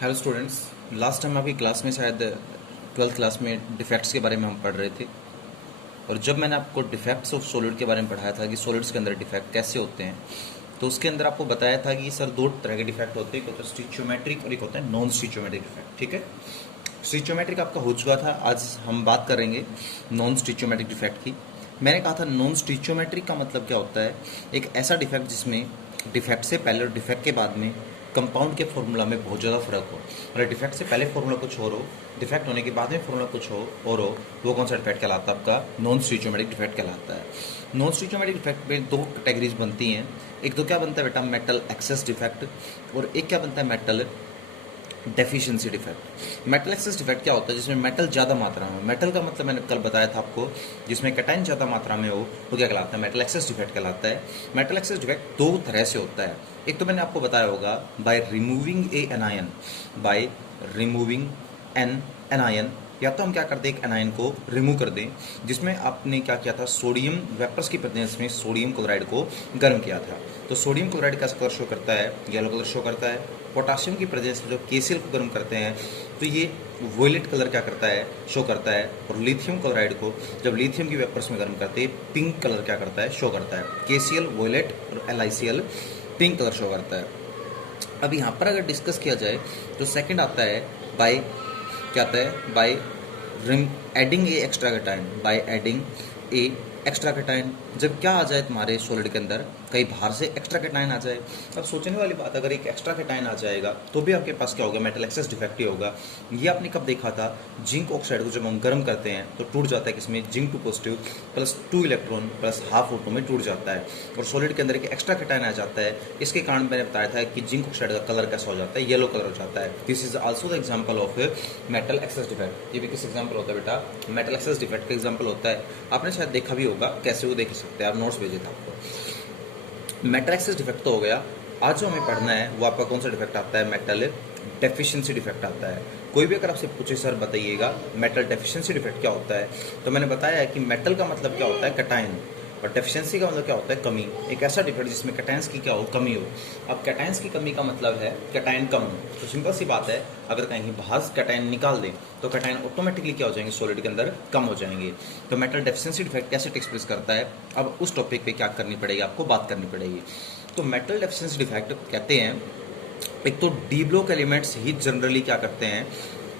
Hello students. Last time आपकी class में शायद 12th क्लास में डिफेक्ट्स के बारे में हम पढ़ रहे थे। और जब मैंने आपको डिफेक्ट्स ऑफ सॉलिड के बारे में पढ़ाया था कि सॉलिड्स के अंदर डिफेक्ट कैसे होते हैं, तो उसके अंदर आपको बताया था कि सर दो तरह के डिफेक्ट होते हैं, एक होता है स्टिचियोमेट्रिक और एक होता है नॉन स्टिचियोमेट्रिक डिफेक्ट। ठीक है, स्टिचियोमेट्रिक आपका हो चुका था, आज हम बात करेंगे नॉन स्टिचियोमेट्रिक डिफेक्ट की। मैंने कहा था नॉन स्टिचियोमेट्रिक का मतलब क्या होता है, एक ऐसा डिफेक्ट जिसमें डिफेक्ट से पहले और डिफेक्ट के बाद में कंपाउंड के फॉर्मूला में बहुत ज़्यादा फर्क हो। अगर डिफेक्ट से पहले फॉर्मूला कुछ और हो, डिफेक्ट होने के बाद में फॉर्मूला कुछ हो और हो, वो कौन सा डिफेक्ट कहलाता है? आपका नॉन स्टिचियोमेट्रिक डिफेक्ट कहलाता है। नॉन स्टिचियोमेट्रिक डिफेक्ट में दो कैटेगरीज बनती हैं। एक तो क्या बनता है बेटा, मेटल एक्सेस डिफेक्ट, और एक क्या बनता है, metal deficiency defect. Metal access defect क्या होता है, जिसमें मेटल ज़्यादा मात्रा में, मेटल का मतलब मैंने कल बताया था आपको, जिसमें कैटाइन ज़्यादा मात्रा में हो, वो क्या कहलाता है? मेटल एक्सेस डिफेक्ट कहलाता है। मेटल एक्सेस डिफेक्ट दो तरह से होता है। एक तो मैंने आपको बताया होगा by removing a anion, by removing an anion, या तो हम क्या करते हैं, एक एनायन को रिमूव कर दें, जिसमें आपने क्या किया था, सोडियम वेपर्स की प्रेजेंस में सोडियम क्लोराइड को गर्म किया था। तो सोडियम क्लोराइड कैसा कलर शो करता है? येलो कलर शो करता है। पोटाशियम की प्रेजेंस में जब KCl को गर्म करते हैं तो ये वोयलेट कलर क्या करता है, शो करता है। और लिथियम क्लोराइड को जब लिथियम की वेपर्स में गर्म करते हैं, पिंक कलर क्या करता है, शो करता है। KCl वोयलेट और LiCl पिंक कलर शो करता है। अब यहाँ पर अगर डिस्कस किया जाए तो सेकंड आता है बाय, क्या आता है, by adding A extra cation, by adding A extra cation. जब क्या आ जाए तुम्हारे सॉलिड के अंदर, कहीं बाहर से एक्स्ट्रा कैटायन आ जाए। अब सोचने वाली बात, अगर एक एक्स्ट्रा कैटायन आ जाएगा तो भी आपके पास क्या होगा, मेटल एक्सेस डिफेक्ट ही होगा। ये आपने कब देखा था, जिंक ऑक्साइड को जब हम गर्म करते हैं तो टूट जाता है किसमें, zinc 2 positive plus 2 electron plus half auto में टूट जाता है। और सॉलिड के अंदर एक एक्स्ट्रा कैटायन आ जाता है। इसके कारण मैंने बताया था कि जिंक ऑक्साइड का कलर कैसा हो जाता है, येलो कलर हो जाता है। This is also the example of metal access defect. ये भी किस एग्जांपल होता है बेटा, मेटल एक्सेस डिफेक्ट का एग्जांपल होता है। आपने शायद देखा भी होगा, कैसे वो देख सकते हैं, आप नोट्स भेजे थे आपको। मेटल एक्सेस डिफेक्ट तो हो गया। आज जो हमें पढ़ना है वो आपका कौन सा डिफेक्ट आता है, मेटल डेफिशिएंसी डिफेक्ट आता है। कोई भी अगर आपसे पूछे सर बताइएगा मेटल डेफिशिएंसी डिफेक्ट क्या होता है, तो मैंने बताया है कि मेटल का मतलब क्या होता है, कैटायन, और डेफिशिएंसी का मतलब क्या होता है, कमी। एक ऐसा डिफेक्ट जिसमें कैटायंस की क्या हो, कमी हो। अब कैटायंस की कमी का मतलब है कैटायन कम हो। तो सिंपल सी बात है, अगर कहीं बाहर कैटायन निकाल दें तो कैटायन ऑटोमेटिकली क्या हो जाएंगे, सॉलिड के अंदर कम हो जाएंगे। तो मेटल डेफिशिएंसी डिफेक्ट कैसे एक्सप्रेस करता है, अब उस टॉपिक पे क्या करनी पड़ेगी, आपको बात करनी पड़ेगी। तो मेटल डेफिशिएंसी डिफेक्ट कहते हैं, एक तो डी ब्लॉक एलिमेंट्स ही जनरली क्या करते हैं,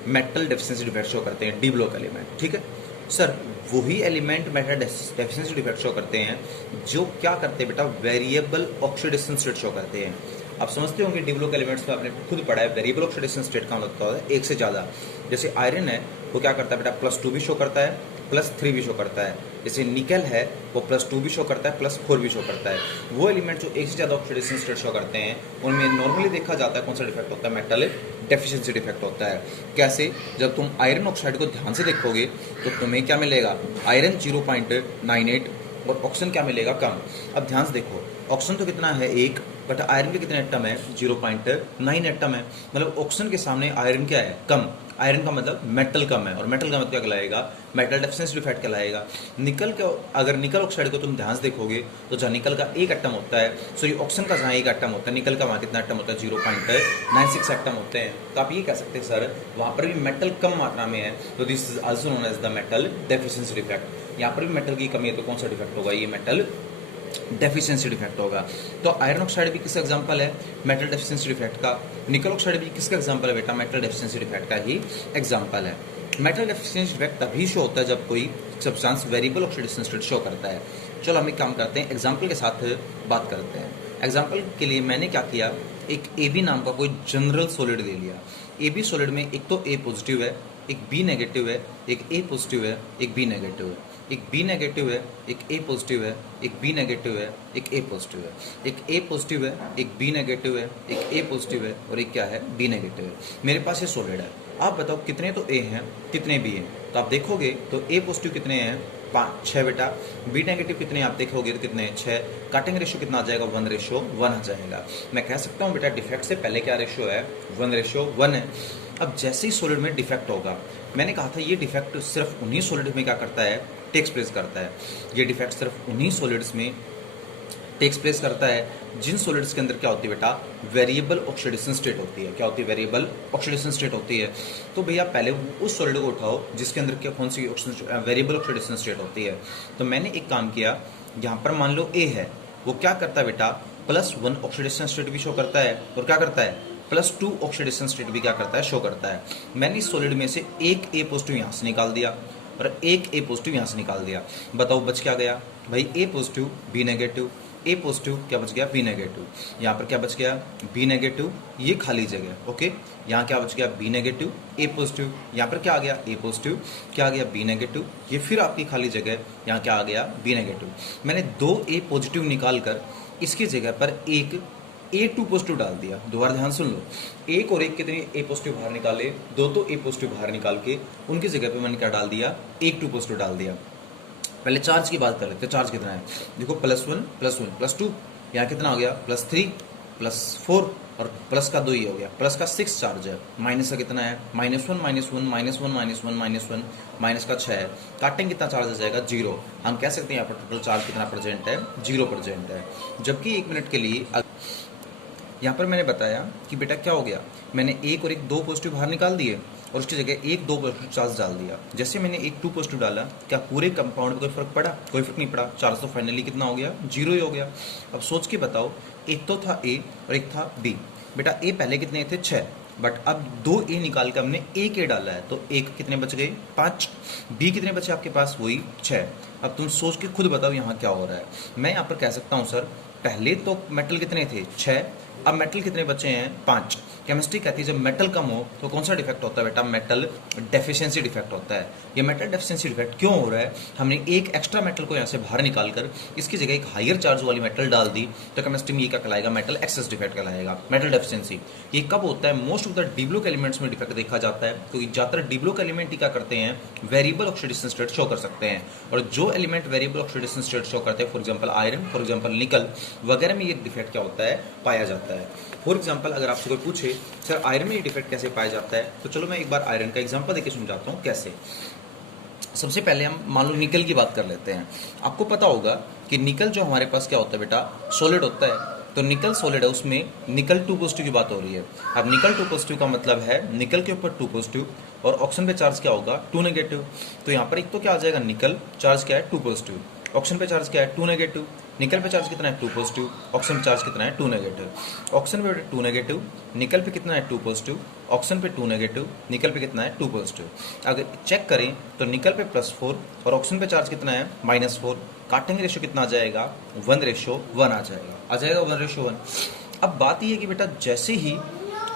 मेटल डेफिशिएंसी डिफेक्ट शो करते हैं, डी ब्लॉक एलिमेंट। ठीक है सर, वही element metal deficiency defect show करते हैं जो क्या करते हैं बेटा, वेरिएबल ऑक्सीडेशन स्टेट शो करते हैं। आप समझते होंगे डी ब्लॉक एलिमेंट्स में आपने खुद पढ़ा है, वेरिएबल ऑक्सीडेशन स्टेट का मतलब होता है एक से ज़्यादा। जैसे आयरन है वो क्या करता है बेटा, +2 भी शो करता है, +3 भी शो करता है। जैसे निकल है वो +2 भी शो करता है, +4 भी शो करता है। वो एलिमेंट जो एक से ज़्यादा ऑक्सीडेशन स्टेट शो करते हैं उनमें नॉर्मली देखा जाता है कौन सा डिफेक्ट होता है, मेटल डेफिशिएंसी डिफेक्ट होता है। कैसे, जब तुम आयरन ऑक्साइड को ध्यान से देखोगे तो तुम्हें क्या मिलेगा, आयरन 0.98 और ऑक्सीजन क्या मिलेगा, कम। अब ध्यान से देखो, ऑक्सीजन तो कितना है, 1, बट आयरन के कितने एटम है, 0.9 एटम है। मतलब ऑक्सीजन के सामने आयरन क्या है, कम। आयरन का मतलब मेटल कम है, और मेटल का मतलब क्या कहलाएगा, मेटल डेफिशिएंसी डिफेक्ट कहलाएगा। निकल का, अगर निकल ऑक्साइड को तुम ध्यान से देखोगे तो जहाँ निकल का एक एटम होता है, सॉरी ऑक्सीजन का जहाँ एक एटम होता है, निकल का वहाँ कितना एटम होता है, 0.96 एटम होते हैं। तो आप ये कह सकते हैं सर वहाँ पर भी मेटल कम मात्रा में है, तो this is also known as the metal deficiency defect. यहाँ पर भी मेटल की कमी है, तो कौन सा डिफेक्ट होगा, ये मेटल डेफिशिएंसी डिफेक्ट होगा। तो आयरन ऑक्साइड भी किसका एग्जांपल है, मेटल डेफिशिएंसी डिफेक्ट का। निकल ऑक्साइड भी किसका एग्जांपल है बेटा, मेटल डेफिशिएंसी डिफेक्ट का ही एग्जांपल है। मेटल डेफिशिएंसी डिफेक्ट तभी शो होता है जब कोई substance variable oxidation state show करता है। चलो हम एक काम करते हैं, एग्जाम्पल के साथ बात करते हैं। एग्जाम्पल के लिए मैंने क्या किया, एक AB नाम का कोई जनरल सॉलिड ले लिया। AB सॉलिड में एक तो A पॉजिटिव है, एक B नेगेटिव है, एक A पॉजिटिव है, एक B नेगेटिव है, एक B नेगेटिव है, एक A पॉजिटिव है, एक B नेगेटिव है, एक A पॉजिटिव है, एक A पॉजिटिव है, एक B नेगेटिव है, एक A पॉजिटिव है, और एक क्या है, B नेगेटिव है। मेरे पास ये सॉलिड है। आप बताओ कितने तो A हैं, कितने B हैं। तो आप देखोगे तो A पॉजिटिव कितने हैं, 6 बेटा। B नेगेटिव कितने आप देखोगे तो कितने हैं, 6। कटिंग रेशियो कितना आ जाएगा, 1:1 आ जाएगा। मैं कह सकता हूँ बेटा डिफेक्ट से पहले क्या रेशियो है, 1:1 है। अब जैसे ही सॉलिड में डिफेक्ट होगा, मैंने कहा था ये डिफेक्ट सिर्फ उन्हीं सॉलिड में क्या करता है, टेक्स प्लेस करता है। ये डिफेक्ट सिर्फ उन्हीं सॉलिड्स में टेक्स प्लेस करता है जिन सॉलिड्स के अंदर क्या होती है बेटा, वेरिएबल ऑक्सीडेशन स्टेट होती है। क्या होती है? वेरिएबल ऑक्सीडेशन स्टेट होती है। तो भैया पहले उस सॉलिड को उठाओ जिसके अंदर क्या कौन सी वेरिएबल ऑक्सीडेशन स्टेट होती है। तो मैंने एक काम किया, यहाँ पर मान लो ए है, वो क्या करता है बेटा, +1 ऑक्सीडेशन स्टेट भी शो करता है, और क्या करता है, +2 ऑक्सीडेशन स्टेट भी क्या करता है, शो करता है। मैंने इस सॉलिड में से एक ए पॉजिटिव यहाँ से निकाल दिया और एक ए पॉजिटिव यहाँ से निकाल दिया। बताओ बच क्या गया भाई, ए पॉजिटिव बी नेगेटिव, ए पॉजिटिव क्या बच गया, बी नेगेटिव। यहाँ पर क्या बच गया, बी नेगेटिव, ये खाली जगह, ओके। यहाँ क्या बच गया, बी नेगेटिव, ए पॉजिटिव। यहाँ पर क्या आ गया, ए पॉजिटिव, क्या आ गया, बी नेगेटिव। ये फिर आपकी खाली जगह, यहाँ क्या आ गया, बी नेगेटिव। मैंने 2 ए पॉजिटिव निकाल कर इसकी जगह पर एक A2 पॉजिटिव डाल दिया। दोबारा ध्यान सुन लो, एक और एक कितने ए पॉजिटिव बाहर निकाले, 2 तो ए पॉजिटिव बाहर निकाल के उनकी जगह पे मैंने क्या डाल दिया, एक 2 पॉजिटिव डाल दिया। पहले चार्ज की बात कर लेते हैं, चार्ज कितना है, देखो +1 +1 +2, यहाँ कितना हो गया, +3 +4 और प्लस का 2 ही हो गया, प्लस का 6 चार्ज है, माइनस का कितना है, -1 -1 -1 -1 -1 माइनस का 6 है। काटेंगे कितना चार्ज आ जाएगा, 0। हम कह सकते हैं यहाँ पर टोटल चार्ज कितना प्रेजेंट है, 0 प्रेजेंट है। जबकि 1 मिनट के लिए यहाँ पर मैंने बताया कि बेटा क्या हो गया, मैंने एक और एक 2 पॉजिटिव बाहर निकाल दिए और उसकी जगह एक 2 पॉजिटिव चार्ज डाल दिया। जैसे मैंने एक 2 पॉजिटिव डाला, क्या पूरे कंपाउंड में कोई फर्क पड़ा, कोई फर्क नहीं पड़ा, चार्ज तो फाइनली कितना हो गया, 0 ही हो गया। अब सोच के बताओ, एक तो था ए और एक था बी। बेटा ए पहले कितने थे, 6, बट अब 2 ए निकाल कर हमने एक ए डाला है, तो एक कितने बच गए, 5। बी कितने बचे आपके पास, वही 6। अब तुम सोच के खुद बताओ यहाँ क्या हो रहा है। मैं यहाँ पर कह सकता हूँ सर, पहले तो मेटल कितने थे, 6, अब मेटल कितने बचे हैं, 5। केमिस्ट्री कहती है जब मेटल कम हो तो कौन सा डिफेक्ट होता है बेटा, मेटल डेफिशिएंसी डिफेक्ट होता है। ये मेटल डेफिशिएंसी डिफेक्ट क्यों हो रहा है, हमने एक एक्स्ट्रा मेटल को यहाँ से बाहर निकाल कर इसकी जगह एक हायर चार्ज वाली मेटल डाल दी, तो केमिस्ट्री में ये क्या कहलाएगा, मेटल एक्सेस डिफेक्ट कहलाएगा, मेटल डेफिशिएंसी। ये कब होता है, most of the D block elements में डिफेक्ट देखा जाता है, क्योंकि ज्यादातर डी ब्लॉक एलिमेंट ही क्या करते हैं, वेरिएबल ऑक्सीडेशन स्टेट शो कर सकते हैं। और जो element variable oxidation state show करते हैं, for example iron, for example निकल वगैरह में ये डिफेक्ट क्या होता है, पाया जाता है। फॉर एग्जाम्पल अगर आपसे कोई पूछे सर आयरन में ये डिफेक्ट कैसे पाया जाता है, तो चलो मैं एक बार आयरन का एग्जांपल देके समझाता हूँ कैसे। सबसे पहले हम मान लो निकल की बात कर लेते हैं। आपको पता होगा कि निकल जो हमारे पास क्या होता है बेटा, सॉलिड होता है। तो निकल सॉलिड है, उसमें निकल 2 पॉजिटिव की बात हो रही है। अब निकल 2 पॉजिटिव का मतलब है निकल के ऊपर 2 पॉजिटिव और ऑक्सीजन पे चार्ज क्या होगा, 2 नेगेटिव। तो यहाँ पर एक तो क्या आ जाएगा, निकल चार्ज क्या है, 2 पॉजिटिव, ऑक्सीजन पे चार्ज क्या है, 2 नेगेटिव। निकल पे चार्ज कितना है, 2 पॉजिटिव, ऑक्सीजन पे चार्ज कितना है, 2 नेगेटिव। ऑक्सीजन पे 2 नेगेटिव, निकल पे कितना है, 2 पॉजिटिव, ऑक्सीजन पे 2 नेगेटिव, निकल पे कितना है, 2 पॉजिटिव। अगर चेक करें तो निकल पे +4 और ऑक्सीजन पे चार्ज कितना है, -4। काटेंगे रेशो कितना आ जाएगा, 1:1 आ जाएगा, 1:1। अब बात यह है कि बेटा जैसे ही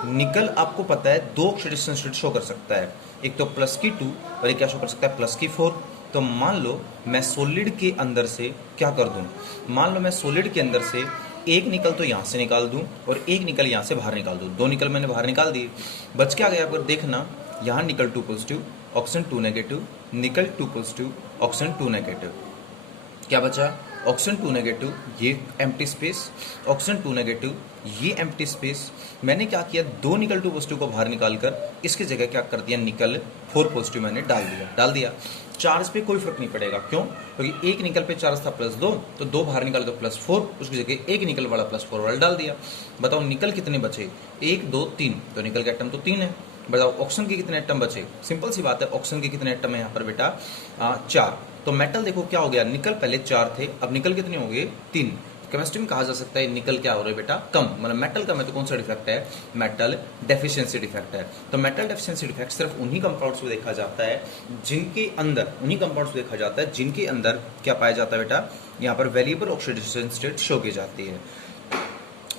निकल आपको पता है 2 ऑक्सीडेशन स्टेट शो कर सकता है, एक तो +2 और एक क्या शो कर सकता है, +4। तो मान लो मैं सॉलिड के अंदर से क्या कर दूं, मान लो मैं सॉलिड के अंदर से एक निकल तो यहाँ से निकाल दूं और एक निकल यहाँ से बाहर निकाल दूं। 2 निकल मैंने बाहर निकाल दिए, बच क्या गया, अगर देखना यहाँ निकल 2 पॉजिटिव, ऑक्सीजन 2 नेगेटिव, निकल 2 पॉजिटिव, ऑक्सीजन 2 नेगेटिव। क्या बचा, ऑक्सीजन 2 नेगेटिव, ये एम्प्टी स्पेस, ऑक्सीजन 2 नेगेटिव, ये एम्प्टी स्पेस। मैंने क्या किया, 2 निकल 2 पॉजिटिव को बाहर निकाल कर इसकी जगह क्या कर दिया, निकल 4 पॉजिटिव मैंने डाल दिया। चार्ज पे कोई फर्क नहीं पड़ेगा, क्यों, क्योंकि एक निकल पे चार्ज था +2, तो 2 बाहर निकाले तो +4, उसकी जगह एक निकल वाला +4 वाला डाल दिया। बताओ निकल कितने बचे, 1 2 3, तो निकल के एटम तो 3 है। बताओ ऑक्सीजन के कितने एटम बचे, सिंपल सी बात है, ऑक्सीजन के कितने एटम है यहाँ पर बेटा, 4। तो मेटल देखो क्या हो गया, निकल पहले 4 थे, अब निकल कितने हो गए, 3। केमिस्ट्री में कहा जा सकता है निकल क्या हो रहा है बेटा, कम, मतलब मेटल कम है, तो कौन सा डिफेक्ट है, मेटल डेफिशिएंसी डिफेक्ट है। तो मेटल डेफिशिएंसी डिफेक्ट सिर्फ उन्हीं कंपाउंड्स में देखा जाता है जिनके अंदर, उन्हीं कंपाउंड्स में देखा जाता है जिनके अंदर क्या पाया जाता है बेटा, यहाँ पर वेरिएबल ऑक्सीडेशन स्टेट शो की जाती है।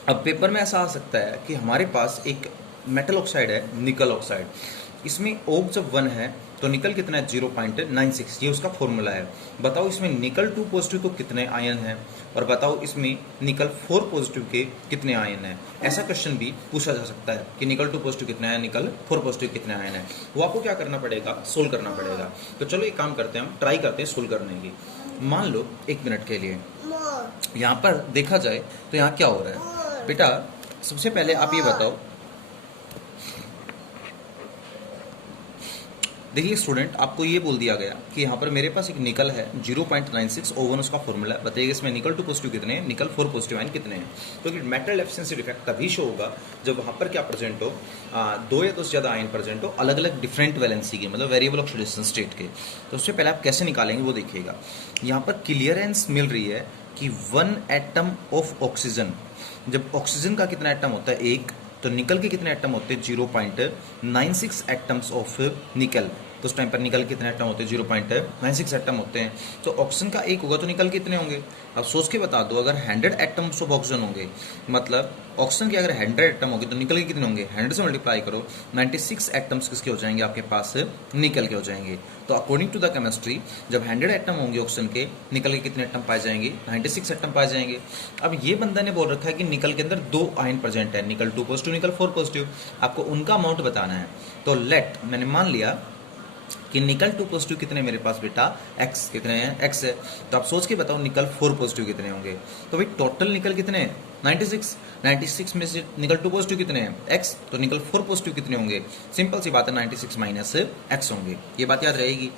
अब पेपर में ऐसा आ सकता है कि हमारे पास एक मेटल ऑक्साइड है, निकल ऑक्साइड, इसमें ओक जब 1 है तो निकल कितना है, 0.96, ये उसका फॉर्मूला है। बताओ इसमें निकल 2 पॉजिटिव को कितने आयन हैं, और बताओ इसमें निकल 4 पॉजिटिव के कितने आयन हैं। ऐसा क्वेश्चन भी पूछा जा सकता है कि निकल 2 पॉजिटिव कितने आयन, निकल 4 पॉजिटिव कितने आयन है। वो आपको क्या करना पड़ेगा, सोल्व करना पड़ेगा। तो चलो एक काम करते हैं, हम ट्राई करते हैं सोल्व करने की। मान लो 1 मिनट के लिए यहाँ पर देखा जाए तो यहाँ क्या हो रहा है बेटा, सबसे पहले आप ये बताओ, देखिए स्टूडेंट, आपको ये बोल दिया गया कि यहाँ पर मेरे पास एक निकल है 0.96 O1 उसका फॉर्मूला है। बताइए इसमें निकल 2 पॉजिटिव कितने हैं, निकल 4 पॉजिटिव आयन कितने हैं। क्योंकि मेटल एफिशिएंसी डिफेक्ट तभी शो होगा जब वहाँ पर क्या प्रेजेंट हो, 2 या 2 से ज़्यादा आयन प्रेजेंट हो अलग अलग डिफरेंट वैलेंसी के, मतलब वेरिएबल ऑक्सीडेशन स्टेट के। तो उससे पहले आप कैसे निकालेंगे वो देखिएगा। यहाँ पर क्लियरेंस मिल रही है कि 1 एटम ऑफ ऑक्सीजन, जब ऑक्सीजन का कितना एटम होता है 1, तो निकल के कितने एटम होते हैं 0.96 एटम्स ऑफ निकल। तो उस टाइम पर निकल के कितने एटम होते हैं 0.96 एटम होते हैं। तो ऑक्सीजन का 1 होगा तो निकल कितने होंगे। अब सोच के बता दो, अगर 100 एटम्स ऑफ ऑक्सीजन होंगे, मतलब ऑक्सीजन के अगर 100 एटम होंगे तो निकल के कितने होंगे, 100 से मल्टीप्लाई करो, 96 एटम्स किसके हो जाएंगे आपके पास, निकल के हो जाएंगे। तो अकॉर्डिंग टू द केमिस्ट्री जब 100 एटम होंगे ऑक्सीजन के, निकल के कितने एटम पाए जाएंगे, 96 एटम पाए जाएंगे। अब ये बंदा ने बोल रखा है कि निकल के अंदर 2 आयन प्रेजेंट है, निकल 2 पॉजिटिव, निकल 4 पॉजिटिव, आपको उनका अमाउंट बताना है। तो लेट, मैंने मान लिया कि निकल 2 पॉजिटिव कितने मेरे पास बेटा, x कितने हैं, x है। तो आप सोच के बताओ निकल 4 पॉजिटिव कितने होंगे। तो भाई टोटल निकल कितने हैं 96 में से निकल 2 पॉजिटिव कितने हैं x, तो निकल 4 पॉजिटिव कितने होंगे। सिंपल सी बात है, 96 माइनस x होंगे। ये बात याद रहेगी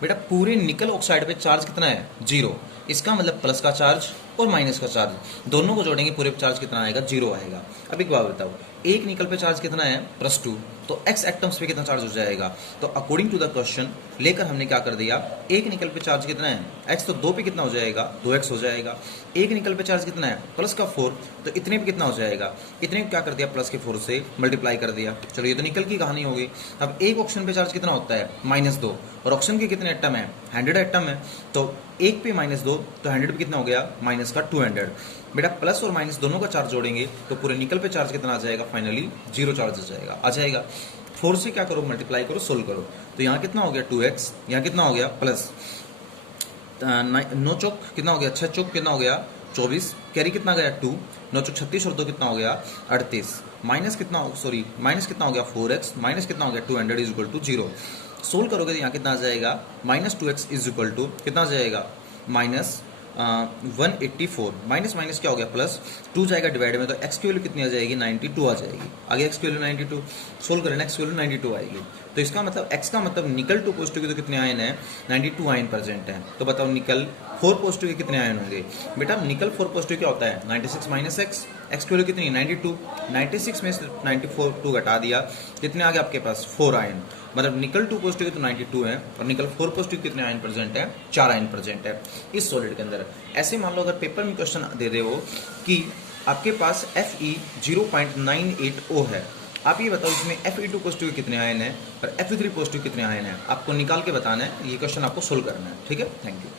बेटा। पूरे निकल ऑक्साइड पे चार्ज कितना है 0, इसका मतलब प्लस का चार्ज और माइनस का चार्ज दोनों को जोड़ेंगे, पूरे पे चार्ज कितना आएगा 0 आएगा। अब एक बात बताओ, एक निकल पे चार्ज कितना है +2, तो x एटम्स पे कितना चार्ज हो जाएगा। तो अकॉर्डिंग टू द क्वेश्चन लेकर हमने क्या कर दिया, एक निकल पे चार्ज कितना है x, तो 2 पे कितना हो जाएगा 2x हो जाएगा। एक निकल पे चार्ज कितना है प्लस का 4, तो इतने पे कितना हो जाएगा, इतने पे क्या कर दिया प्लस के 4 से मल्टीप्लाई कर दिया। चलो ये तो निकल की कहानी हो गई। अब एक ऑक्सीजन पे चार्ज कितना होता है -2, और ऑक्सीजन के कितने एटम है 100 एटम है, तो एक पे -2, तो 100 पे कितना हो गया माइनस का 200। बेटा प्लस और माइनस दोनों का चार्ज जोड़ेंगे तो पूरे निकल पे चार्ज कितना आ जाएगा, फाइनली 0 चार्ज आ जाएगा। 4 से क्या करो मल्टीप्लाई करो, सोल्व करो, तो यहाँ कितना हो गया 2x, यहाँ कितना हो गया प्लस 9 चौक कितना हो गया 6 चौक कितना हो गया 24, कैरी कितना गया 2, 9 चौक 36 और 2 कितना हो गया 38, माइनस कितना हो गया 4x, माइनस कितना हो गया 200 इज इक्वल टू 0। सोल्व करोगे तो यहाँ कितना आ जाएगा -2x इज इक्वल टू कितना आ जाएगा -184, माइनस माइनस क्या हो गया प्लस 2 जाएगा डिवाइड में, तो x की वैल्यू कितनी आ जाएगी 92 आ जाएगी। आगे x की वैल्यू 92, सोल्व करें x की वैल्यू 92 आएगी। तो इसका मतलब x का मतलब निकल 2 पॉजिटिव के तो कितने आयन है 92 आयन प्रेजेंट है। तो बताओ निकल 4 पॉजिटिव के कितने आयन होंगे। बेटा निकल 4 पॉजिटिव क्या होता है 96 माइनस x की वैल्यू कितनी 92, 96 में से 94 2 घटा दिया, कितने आ गए आपके पास 4 आयन। मतलब निकल 2 पॉजिटिव तो 92 है और निकल 4 पॉजिटिव कितने आयन प्रेजेंट है 4 आयन प्रेजेंट है इस सॉलिड के अंदर। ऐसे मान लो अगर पेपर में क्वेश्चन दे रहे हो कि आपके पास Fe 0.98O है, आप ये बताओ इसमें Fe2 पॉजिटिव कितने आयन है और Fe3 पॉजिटिव कितने आयन है, आपको निकाल के बताना है। ये क्वेश्चन आपको सोल्व करना है, ठीक है। Thank you.